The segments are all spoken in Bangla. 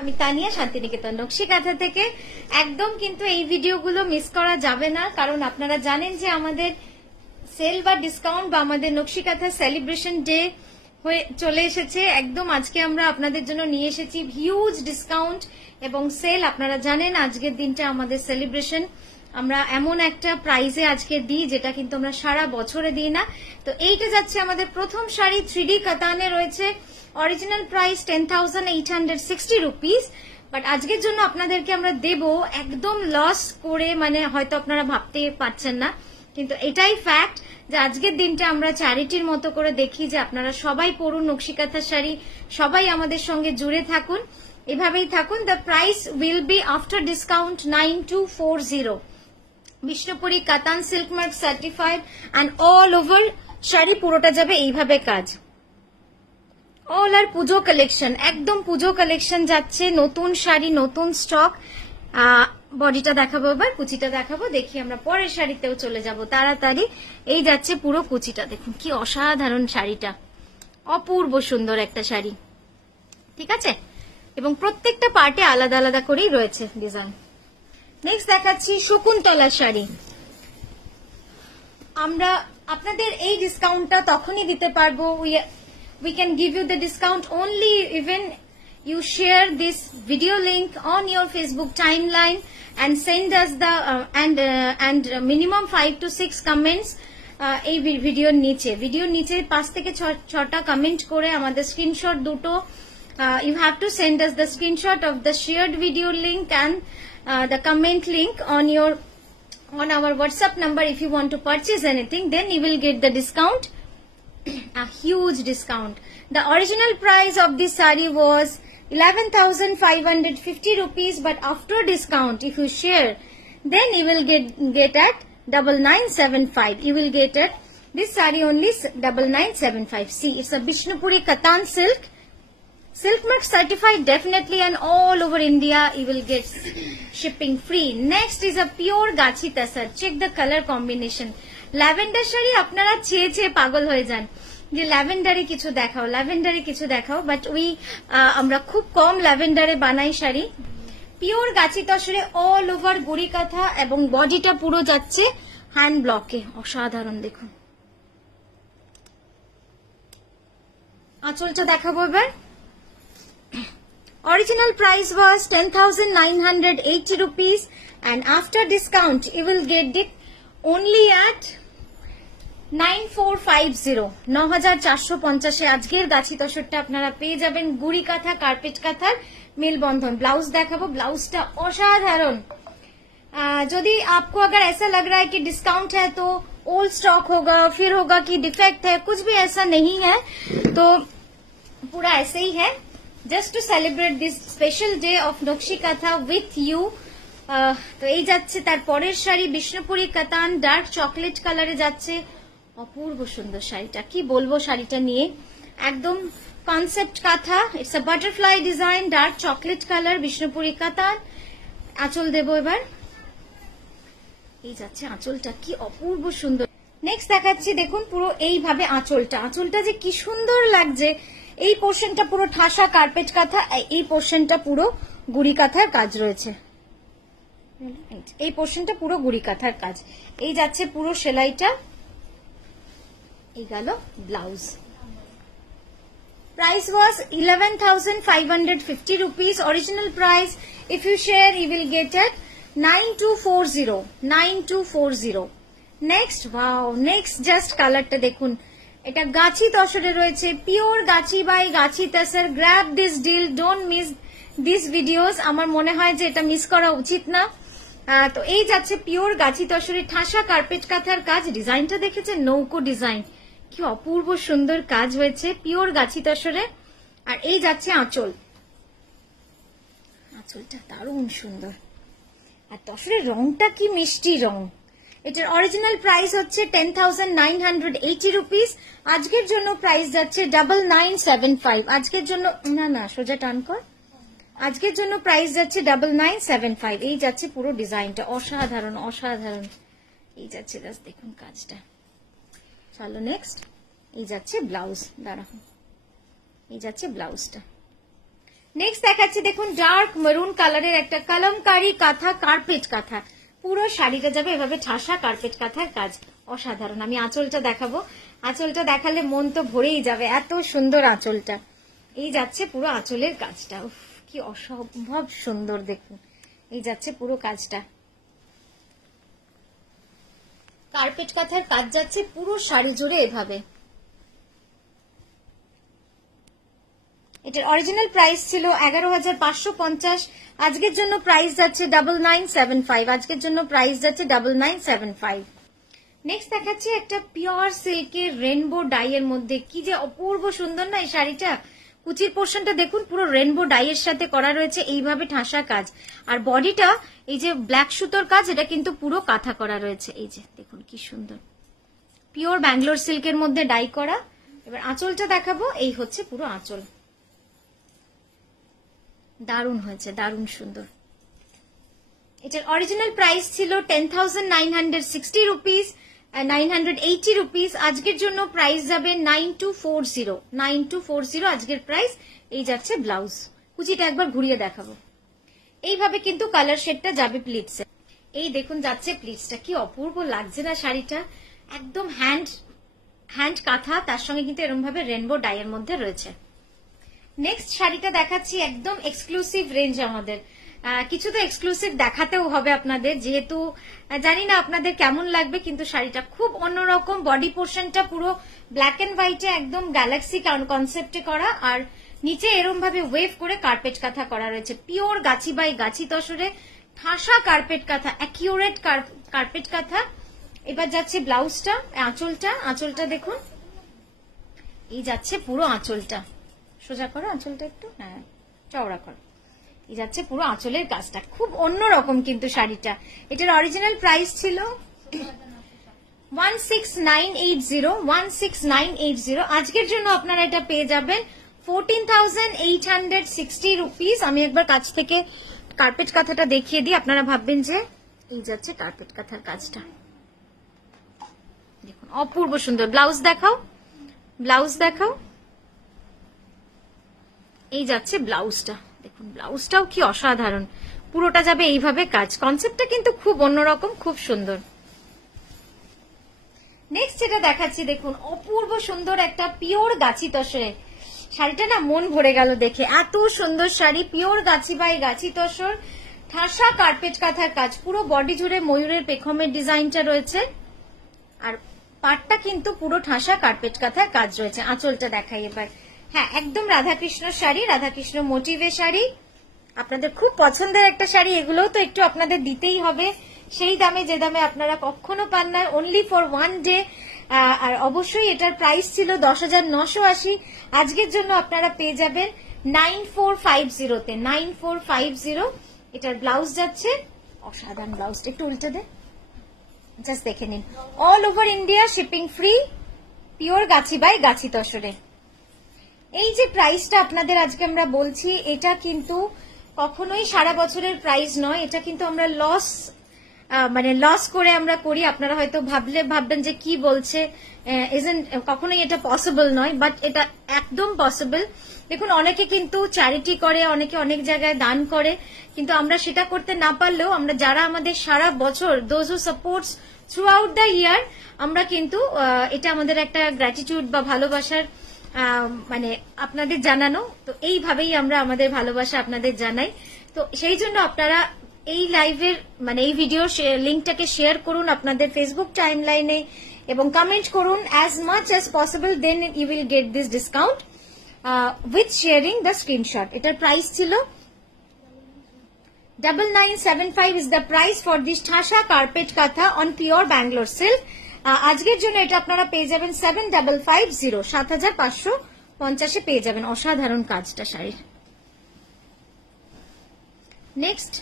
আমি তানিয়া শান্তিনিকেতন নকশি কাঁথা থেকে। একদম কিন্তু এই ভিডিওগুলো মিস করা যাবে না, কারণ আপনারা জানেন যে আমাদের সেল বা ডিসকাউন্ট বা আমাদের নকশি কাঁথা সেলিব্রেশন ডে হয়ে চলে এসেছে। একদম আজকে আমরা আপনাদের জন্য নিয়ে এসেছি হিউজ ডিসকাউন্ট এবং সেল। আপনারা জানেন আজকের দিনটা আমাদের সেলিব্রেশন, আমরা এমন একটা প্রাইজে আজকে দিই যেটা কিন্তু আমরা সারা বছরে দিই না। তো এইটা যাচ্ছে আমাদের প্রথম শাড়ি 3D কাতানে রয়েছে, অরিজিনাল প্রাইস 10,860 রুপিস। বাট আজকের জন্য আপনাদেরকে আমরা দেব একদম লস করে, মানে হয়তো আপনারা ভাবতে পারছেন না, কিন্তু এটাই ফ্যাক্ট যে আজকের দিনটা আমরা চ্যারিটির মতো করে দেখি যে আপনারা সবাই পরুন নকশি কাঁথার শাড়ি, সবাই আমাদের সঙ্গে জুড়ে থাকুন, এভাবেই থাকুন। The price will be after discount 9240। Bishnupuri katan silk mark certified and all over sari পুরোটা যাবে এইভাবে কাজ। অল আর পুজো কালেকশন, একদম পুজো কালেকশন যাচ্ছে, নতুন শাড়ি, নতুন স্টক। বডিটা দেখাবো, এবার কুচিটা দেখাবো, দেখি আমরা পরের শাড়িতেও চলে যাব তাড়াতাড়ি। এই যাচ্ছে পুরো কুচিটা, দেখুন কি অসাধারণ শাড়িটা, অপূর্ব সুন্দর একটা শাড়ি, ঠিক আছে, এবং প্রত্যেকটা পার্টে আলাদা আলাদা করেই রয়েছে ডিজাইন। নেক্সট দেখাচ্ছি শকুন্তলা শাড়ি। আমরা আপনাদের এই ডিসকাউন্টটা তখনই দিতে পারবো, we can give you the discount only even you share this video link on your Facebook timeline and send us the and minimum 5 to 6 comments এই ভিডিওর নিচে 5 থেকে 6টা কমেন্ট করে আমাদের স্ক্রিনশট দুটো, you have to send us the screenshot of the shared video link and the comment link on our WhatsApp number. If you want to purchase anything, then you will get the discount, a huge discount. The original price of this saree was 11,550 rupees, but after discount, if you share, then you will get at 9975. You will get at this saree only 9975. See, it's a Bishnupuri Katan silk mark certified definitely, and all over India you will get shipping free. Next is a pure gachi tasar. Check the color combination. Lavender sari আপনারা চেয়ে পাগল হয়ে যান যে ল্যাভেন্ডারে কিছু দেখাও, বাট আমরা খুব কম ল্যাভেন্ডারে বানাই শাড়ি। পিওর গাছি তসরে অল ওভার গুড়ি কাঁথা এবং বডিটা পুরো যাচ্ছে হ্যান্ড ব্লকে, অসাধারণ। দেখুন আঁচলটা দেখাবো এবার। Original price was 10,980 rupees, and after discount you will get it only at 9450, 9450 আজকের গাছি তসরটা আপনারা পেয়ে যাবেন গুড়ি কাঁথা কার্পেট কাঁথার মেলবন্ধন। ব্লাউজ দেখাবো, ব্লাউজটা অসাধারণ। যদি आपको अगर ऐसा लग रहा है कि डिस्काउंट है तो ओल्ड स्टॉक होगा, फिर होगा कि डिफेक्ट है, कुछ भी ऐसा नहीं है, तो पूरा ऐसे ही है, just to celebrate this special day of নকশি কাঁথা with you। তো এই যাচ্ছে তার পরের শাড়ি বিষ্ণুপুরি কাতান ডার্ক চকলেট কালারে যাচ্ছে, অপূর্ব সুন্দর শাড়িটা, কি বলবো শাড়িটা নিয়ে, একদম কনসেপ্ট কাঁথা। It's a butterfly design, dark chocolate colour, Bishnupuri কাতান। আঁচল দেবো এবার, এই যাচ্ছে আঁচলটা, কি অপূর্ব সুন্দর। নেক্সট দেখাচ্ছি, দেখুন পুরো এইভাবে আঁচলটা যে কি সুন্দর লাগছে। এই পোর্শনটা পুরো ঠাসা কার্পেট কাঁথা, এই পোর্শনটা পুরো গুড়ি কাঁথার কাজ রয়েছে, এই পোর্শনটা পুরো গুড়ি কাঁথার কাজ। এই যাচ্ছে পুরো সেলাইটা, এই গেল blouse. Price was 11,550 rupees. Original price, if you share, you will get at 9240. Next, wow, next just কালারটা দেখুন, এটা গাছি তসরে রয়েছে, পিওর গাছি বাই গাছি tussar. Grab this deal, don't miss this videos. আমার মনে হয় যে এটা মিস করা উচিত না। তো এই যাচ্ছে পিওর গাছি তসরে ঠাসা কার্পেট কাঁথার কাজ। ডিজাইনটা দেখেছেন, নৌকো ডিজাইন, কি অপূর্ব সুন্দর কাজ হয়েছে পিওর গাছি তসরে। আর এই যাচ্ছে আঁচলটা দারুণ সুন্দর, আর তসরের রংটা কি মিষ্টি রং। এটার অরিজিনাল প্রাইস হচ্ছে 10,980 রুপিস। আজকের জন্য প্রাইস যাচ্ছে 9975। আজকের জন্য না সোজা টান কর, আজকের জন্য প্রাইস যাচ্ছে 9975। এই যাচ্ছে পুরো ডিজাইনটা, অসাধারণ। এই যাচ্ছে, জাস্ট দেখুন কাজটা। চলো নেক্সট, এই যাচ্ছে ব্লাউজ, দাঁড়াও, এই যাচ্ছে ব্লাউজটা। নেক্সট দেখাচ্ছি দেখুন ডার্ক মেরুন কালারের একটা কলমকারী কাঁথা, কার্পেট কাঁথা। পুরো শাড়িটা যাবে এভাবে ঠাসা কার্পেট কাঁথার কাজ, অসাধারণ। আমি আঁচলটা দেখাবো, আঁচলটা দেখালে মন তো ভরেই যাবে, এত সুন্দর আঁচলটা। এই যাচ্ছে পুরো আঁচলের কাজটা, উফ কি অসম্ভব সুন্দর, দেখুন এই যাচ্ছে পুরো কাজটা, কার্পেট কাঁথার কাজ যাচ্ছে পুরো শাড়ি জুড়ে এভাবে। এটার অরিজিনাল প্রাইস ছিল 11,550, আজকের জন্য প্রাইস যাচ্ছে 9975, আজকের জন্য প্রাইস যাচ্ছে 9975। নেক্সট দেখাচ্ছি একটা পিওর সিল্কের রেনবো ডাই এর মধ্যে, কি যে অপূর্ব সুন্দর না এই শাড়িটা। কুচির পোর্শনটা দেখুন পুরো রেনবো ডাই এর সাথে করা রয়েছে এইভাবে ঠাসা কাজ, আর বডিটা এই যে ব্ল্যাক সুতোর কাজ, এটা কিন্তু পুরো কাঁথা করা রয়েছে। এই যে দেখুন কি সুন্দর, পিওর ব্যাঙ্গালোর সিল্কের মধ্যে ডাই করা। এবার আঁচলটা দেখাবো, এই হচ্ছে পুরো আঁচল, দারুণ হয়েছে, দারুণ সুন্দর। এটার অরিজিনাল প্রাইস ছিল 10,960 রুপিস, 980 রুপিস, আজকের জন্য প্রাইস যাবে 9240, 9240 আজকের প্রাইস। এই যাচ্ছে ব্লাউজ, কুচিটা একবার ঘুরিয়ে দেখাবো, এইভাবে কিন্তু কালার শেডটা যাবে প্লিটসে। এই দেখুন যাচ্ছে প্লিটসটা, কি অপূর্ব লাগছে না শাড়িটা, একদম হ্যান্ড কাঁথা, তার সঙ্গে কিন্তু এরকম ভাবে রেনবো ডাইয়ের মধ্যে রয়েছে। নেক্সট শাড়িটা দেখাচ্ছি একদম এক্সক্লুসিভ রেঞ্জ আমাদের, কিছু তো এক্সক্লুসিভ দেখাতেও হবে আপনাদের, যেহেতু জানি না আপনাদের কেমন লাগবে, কিন্তু শাড়িটা খুব অন্যরকম। বডি পোর্শনটা পুরো ব্ল্যাক এন্ড হোয়াইটে একদম গ্যালাক্সি কনসেপ্টে করা, আর নিচে এরম ভাবে ওয়েভ করে কার্পেট কাঁথা করা রয়েছে, পিওর গাছি বাই গাছি তসরে ঠাসা কার্পেট কাঁথা, অ্যাকিউরেট কার্পেট কাঁথা। এবার যাচ্ছে ব্লাউজটা, আঁচলটা দেখুন, এই যাচ্ছে পুরো আঁচলটা, সোজা করো আঁচলটা একটু, হ্যাঁ চওড়া করো, এই যাচ্ছে পুরো আঁচলের কাজটা, খুব অন্যরকম কিন্তু শাড়িটা। এটার অরিজিনাল প্রাইস ছিল 16,980, আজকের জন্য আপনারা এটা পেয়ে যাবেন 14,860 রুপিস। আমি একবার কাছ থেকে কার্পেট কাঁথাটা দেখিয়ে দিই, আপনারা ভাববেন যে এই যাচ্ছে কার্পেট কাঁথার কাজটা, দেখুন অপূর্ব সুন্দর। ব্লাউজ দেখাও, ব্লাউজ দেখাও, এই যাচ্ছে ব্লাউজটা, দেখুন ব্লাউজটাও কি অসাধারণ, পুরোটা যাবে এইভাবে কাজ, কনসেপ্টটা কিন্তু খুব অন্যরকম, খুব সুন্দর। নেক্সট যেটা দেখাচ্ছি দেখুন অপূর্ব সুন্দর একটা পিওর গাছি তসরে শাড়িটা, না মন ভরে গেল দেখে, এত সুন্দর শাড়ি, পিওর গাছি বাই গাছি তসর, ঠাসা কার্পেট কাঁথার কাজ, পুরো বডি জুড়ে ময়ূরের পেখমের ডিজাইনটা রয়েছে, আর পাটটা কিন্তু পুরো ঠাসা কার্পেট কাঁথার কাজ রয়েছে। আঁচলটা দেখাই এবার, হ্যাঁ একদম রাধাকৃষ্ণ শাড়ি, রাধাকৃষ্ণ মোটিভের শাড়ি, আপনাদের খুব পছন্দের একটা শাড়ি, এগুলোও তো একটু আপনাদের দিতেই হবে, সেই দামে যে দামে আপনারা কখনো পান না, অনলি ফর ওয়ান ডে। আর অবশ্যই এটার প্রাইস ছিল 10,980, আজকের জন্য আপনারা পেয়ে যাবেন 9450-তে, 9450। এটার ব্লাউজ যাচ্ছে অসাধারণ, ব্লাউজটা একটু উল্টে দে, জাস্ট দেখে নিন, all over India shipping free, pure গাছি বাই গাছি তসরে। এই যে প্রাইসটা আপনাদের আজকে আমরা বলছি, এটা কিন্তু কখনোই সারা বছরের প্রাইস নয়, এটা কিন্তু আমরা লস করে আমরা করি। আপনারা হয়তো ভাববেন যে কি বলছে, কখনোই এটা পসিবল নয়, বাট এটা একদম পসিবল। দেখুন অনেকে কিন্তু চ্যারিটি করে, অনেকে অনেক জায়গায় দান করে, কিন্তু আমরা সেটা করতে না পারলেও আমরা যারা আমাদের সারা বছর, those who supports through out the year, আমরা কিন্তু এটা আমাদের একটা গ্র্যাটিটিউড বা ভালোবাসার মানে আপনাদের জানানো, তো এইভাবেই আমরা আমাদের ভালোবাসা আপনাদের জানাই। তো সেই জন্য আপনারা এই লাইভের মানে এই ভিডিও লিঙ্কটাকে শেয়ার করুন আপনাদের ফেসবুক টাইমলাইনে এবং কমেন্ট করুন as much as possible, then you will get this discount with sharing the screenshot. এটার প্রাইস ছিল 9975 is the price for this ঠাসা carpet kantha on pure Bangalore silk। আজকের জন্য এটা আপনারা পেয়ে যাবেন 7550, 7550 পেয়ে যাবেন, অসাধারণ কাজটা শাড়ির। নেক্সট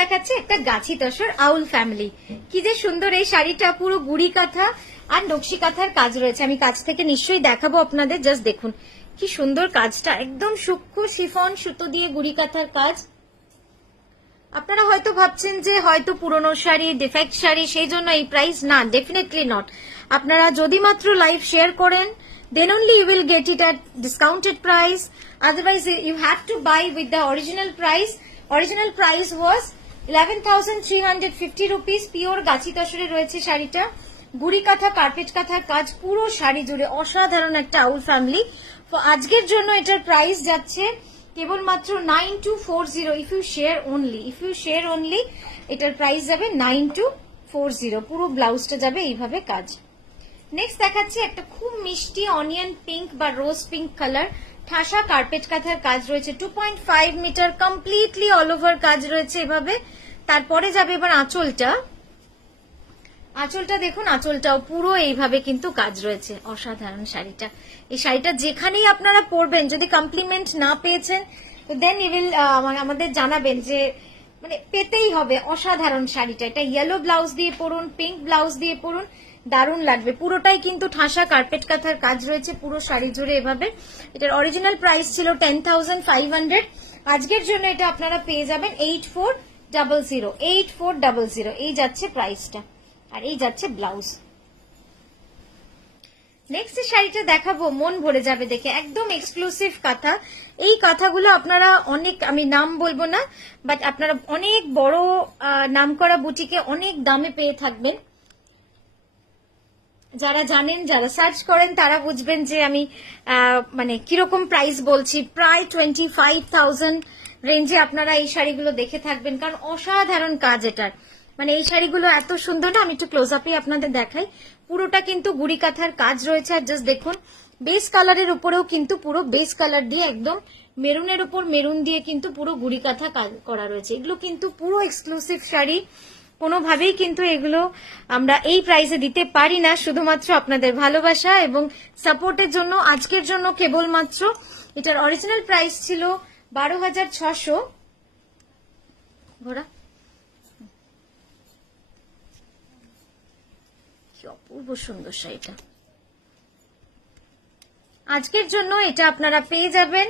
দেখাচ্ছে একটা গাছি তসর আউল ফ্যামিলি, কি যে সুন্দর এই শাড়িটা, পুরো গুড়ি কাঁথা আর নকশি কাঁথার কাজ রয়েছে, আমি কাছ থেকে নিশ্চয়ই দেখাবো আপনাদের, জাস্ট দেখুন কি সুন্দর কাজটা, একদম সূক্ষ্ম শিফন সুতো দিয়ে গুড়ি কাঁথার কাজ। আপনারা হয়তো ভাবছেন যে হয়তো পুরনো শাড়ি, ডিফেক্ট শাড়ি, সেই জন্য এই প্রাইস, না ডেফিনেটলি নট। আপনারা যদি মাত্র লাইভ শেয়ার করেন, then only you will get it at discounted price. Otherwise you have to buy with the original price. Original price was 11,350 rupees. Pure গাছি তসরে রয়েছে শাড়িটা, গুড়ি কাঁথা কার্পেট কাঁথার কাজ পুরো শাড়ি জুড়ে, অসাধারণ একটা আউল ফ্যামিলি। তো আজকের জন্য এটার প্রাইস যাচ্ছে কেবলমাত্র 9240। ইফ ইউ শেয়ার অনলি এটার প্রাইস যাবে 9240। পুরো ব্লাউজটা যাবে এইভাবে কাজ। নেক্সট দেখাচ্ছি একটা খুব মিষ্টি অনিয়ন পিঙ্ক বা রোজ পিঙ্ক কালার, ঠাসা কার্পেট কাঁথার কাজ রয়েছে, 2.5 মিটার কমপ্লিটলি অল ওভার কাজ রয়েছে এভাবে। তারপরে যাবে এবার আঁচলটা দেখুন, আঁচলটাও পুরো এইভাবে কিন্তু কাজ রয়েছে, অসাধারণ শাড়িটা। এই শাড়িটা যেখানেই আপনারা পরবেন, যদি কমপ্লিমেন্ট না পেয়েছেন তো দেন ইউ উইল আমাদের জানাবেন যে মানে পেতেই হবে, অসাধারণ শাড়িটা। এটা ইয়েলো ব্লাউজ দিয়ে পরুন, পিঙ্ক ব্লাউজ দিয়ে পরুন, দারুণ লাগবে। পুরোটাই কিন্তু ঠাসা কার্পেট কাঁথার কাজ রয়েছে পুরো শাড়ি জুড়ে এভাবে। এটার অরিজিনাল প্রাইস ছিল 10,500। আজকের জন্য এটা আপনারা পেয়ে যাবেন 8400। এই যাচ্ছে প্রাইসটা, আর এই যাচ্ছে ব্লাউজ। নেক্সট শাড়িটা দেখাবো, মন ভরে যাবে দেখে, একদম এক্সক্লুসিভ কাঁথা। এই কাঁথাগুলো আপনারা অনেক, আমি নাম বলবো না, বাট আপনারা অনেক বড় নামকরা বুটিকে অনেক দামে পেয়ে থাকবেন। যারা জানেন, যারা সার্চ করেন তারা বুঝবেন যে আমি মানে কিরকম প্রাইস বলছি। প্রায় 25,000 রেঞ্জে আপনারা এই শাড়িগুলো দেখে থাকবেন, কারণ অসাধারণ কাজ এটার। মানে এই শাড়িগুলো এত সুন্দর না, আমি একটু ক্লোজ আপে আপনাদের দেখাই। পুরোটা কিন্তু গুড়ি কাঁথার কাজ রয়েছে, আর জাস্ট দেখুন বেস কালারের উপরেও কিন্তু পুরো বেস কালার দিয়ে একদম মেরুনের উপর মেরুন দিয়ে কিন্তু পুরো গুড়ি কাঁথা কাজ করা রয়েছে। এগুলো কিন্তু পুরো এক্সক্লুসিভ শাড়ি, কোনোভাবেই কিন্তু এগুলো আমরা এই প্রাইসে দিতে পারি না। শুধুমাত্র আপনাদের ভালোবাসা এবং সাপোর্টের জন্য আজকের জন্য কেবলমাত্র। এটার অরিজিনাল প্রাইস ছিল 12,600। ঘোড়া কি অপূর্ব সুন্দর শাড়িটা। আজকের জন্য এটা আপনারা পেয়ে যাবেন,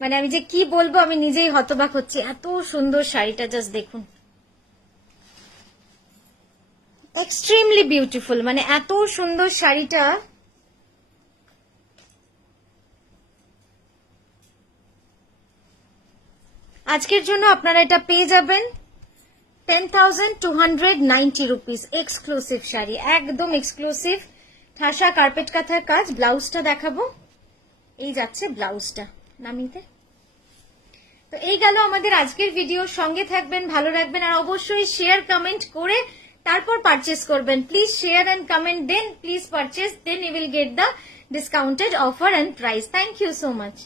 মানে আমি যে কি বলবো আমি নিজেই হতবাক হচ্ছি, এত সুন্দর শাড়িটা। জাস্ট দেখুন, এক্সট্রিমলি বিউটিফুল, মানে এত সুন্দর শাড়িটা। আজকের জন্য আপনারা এটা পেয়ে যাবেন 10,290 রুপিস। এক্সক্লুসিভ শাড়ি, একদম এক্সক্লুসিভ, ঠাসা কার্পেট কাঁথার কাজ। ব্লাউজটা দেখাবো, এই যাচ্ছে ব্লাউজটা নামিতে। তো এই গেল আমাদের আজকের ভিডিও। সঙ্গে থাকবেন, ভালো রাখবেন, আর অবশ্যই শেয়ার কমেন্ট করে তারপর পারচেস করবেন। Please share and comment, then please purchase, then you will get the discounted offer and price. Thank you so much.